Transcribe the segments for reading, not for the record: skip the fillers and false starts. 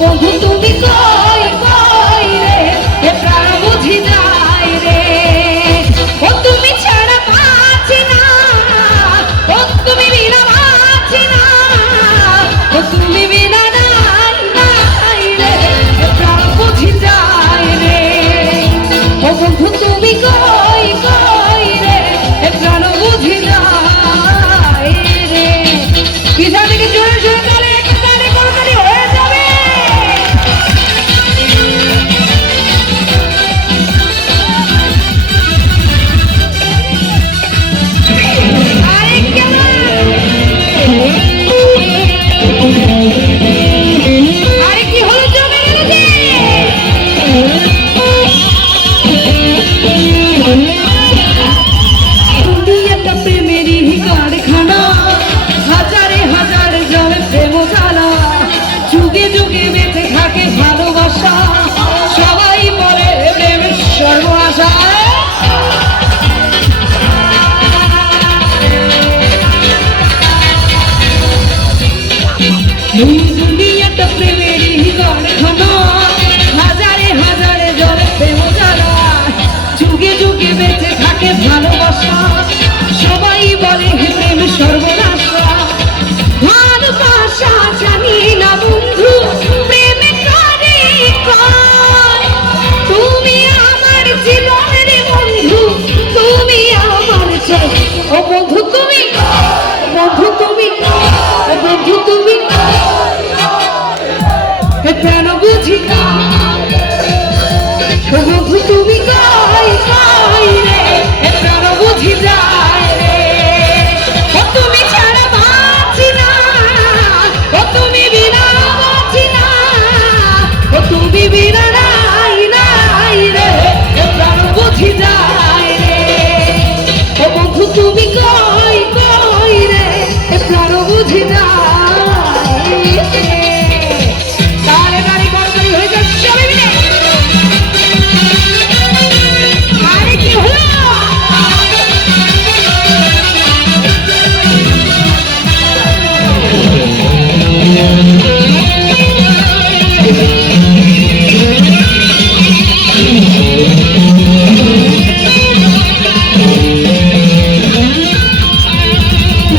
বন্ধু তুমি কই কই রে, এ প্রাণ বুঝি যায় রে। ও তুমি ছাড়া বাঁচি না, ও তুমি বিনা বাঁচি না, ও তুমি বিনা নাই নাই রে, এ প্রাণ বুঝি যায় রে। ও বন্ধু তুমি কই কই রে, এ প্রাণ বুঝি যায় রে। পিছা থেকে জোরে জোরে তালে একটা তালে করতালি হয়ে যাবে। আরে কেমন আরে কি হলো জমে গেল যে দুনিয়াটা প্রেমেরই কারখানা, হাজারে হাজার জন প্রেম জ্বালা, যুগে যুগে বেঁচে থাকে ভালোবাসা, সবাই বলে প্রেমের সর্বনাশা। এই দুনিয়াটা প্রেমেরই কারখানা, হাজারে হাজারে জন প্রেম জ্বালা, যুগে যুগে বেঁচে থাকে ভালোবাসা, সবাই বলে প্রেম সর্বনাশা। ভালোবাসা জানি না বন্ধু প্রেমে করে কয়, তুমি আমার জীবনের বন্ধু, তুমি আমার চাই। ও বন্ধু তুমি, বন্ধু তুমি, ও বন্ধু তুমি কেন বুঝি না। ও বন্ধু তুমি কই কই রে, এ প্রাণ বুঝি যায় রে। ও তুমি ছাড়া বাঁচি না, ও তুমি বিনা বাঁচি না, ও তুমি বিনা নাই নাই রে, এ প্রাণ বুঝি যায় রে। ও বন্ধু তুমি কই কই রে, এ প্রাণ বুঝি যায় রে। তালে তালে করতালি হয়ে যাচ্ছে সবাই মিলে। আরে কি হলো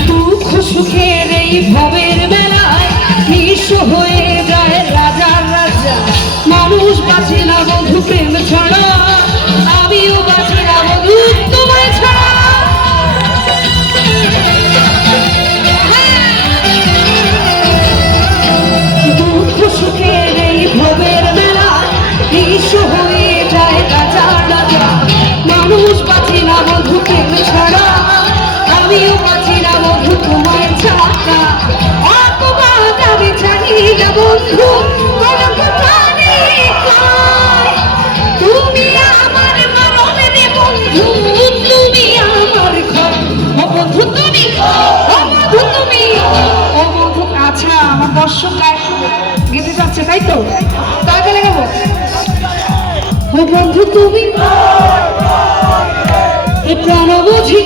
দুঃখ সুখের এই ভবের মেলায় নিঃস্ব হয়ে যায় রাজার রাজা, মানুষ বাঁচে না বন্ধু প্রেম ছাড়া, আমিও বাঁচি না বন্ধু তোমায় ছাড়া। দুঃখ সুখের এই ভবের মেলায় নিঃস্ব হয়ে যায় রাজার রাজা, মানুষ বাঁচি না বন্ধু প্রেম ছাড়া, আমিও বাঁচি না বন্ধু তোমায় ছাড়া। অপবাদ আমি জানি না বন্ধু কোন কথা নেই কয়, তুমি আমার মরণের বন্ধু, তুমি আমার ঘর। ও বন্ধু তুমি, ও বন্ধু তুমি, ও বন্ধু। আচ্ছা আমার দর্শক গেতে যাচ্ছে তাই তো, তাই গেলে গেল। ও বন্ধু তুমি এ প্রাণ বুঝি,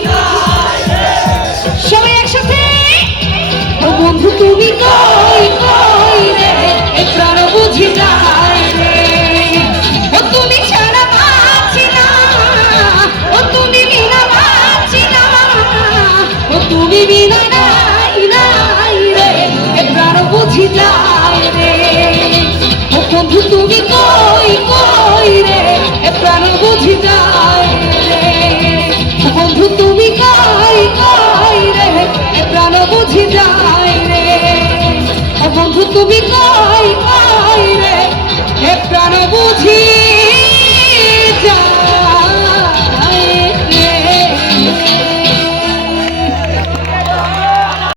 সবাই একসাথে। ও বন্ধু তুমি কই কই রে, এ প্রাণ বুঝি যায় রে। ও তুমি ছাড়া বাঁচি না, ও তুমি বিনা বাঁচি না, ও তুমি বিনা নাই নাই রে, এ প্রাণ বুঝি যায় রে। ও বন্ধু তুমি কই কই রে, এ প্রাণ বুঝি যায় রে। ও বন্ধু তুমি কই কই রে, এ প্রাণ বুঝি যায় রে। ও বন্ধু তুমি কই কই রে, এ প্রাণ বুঝি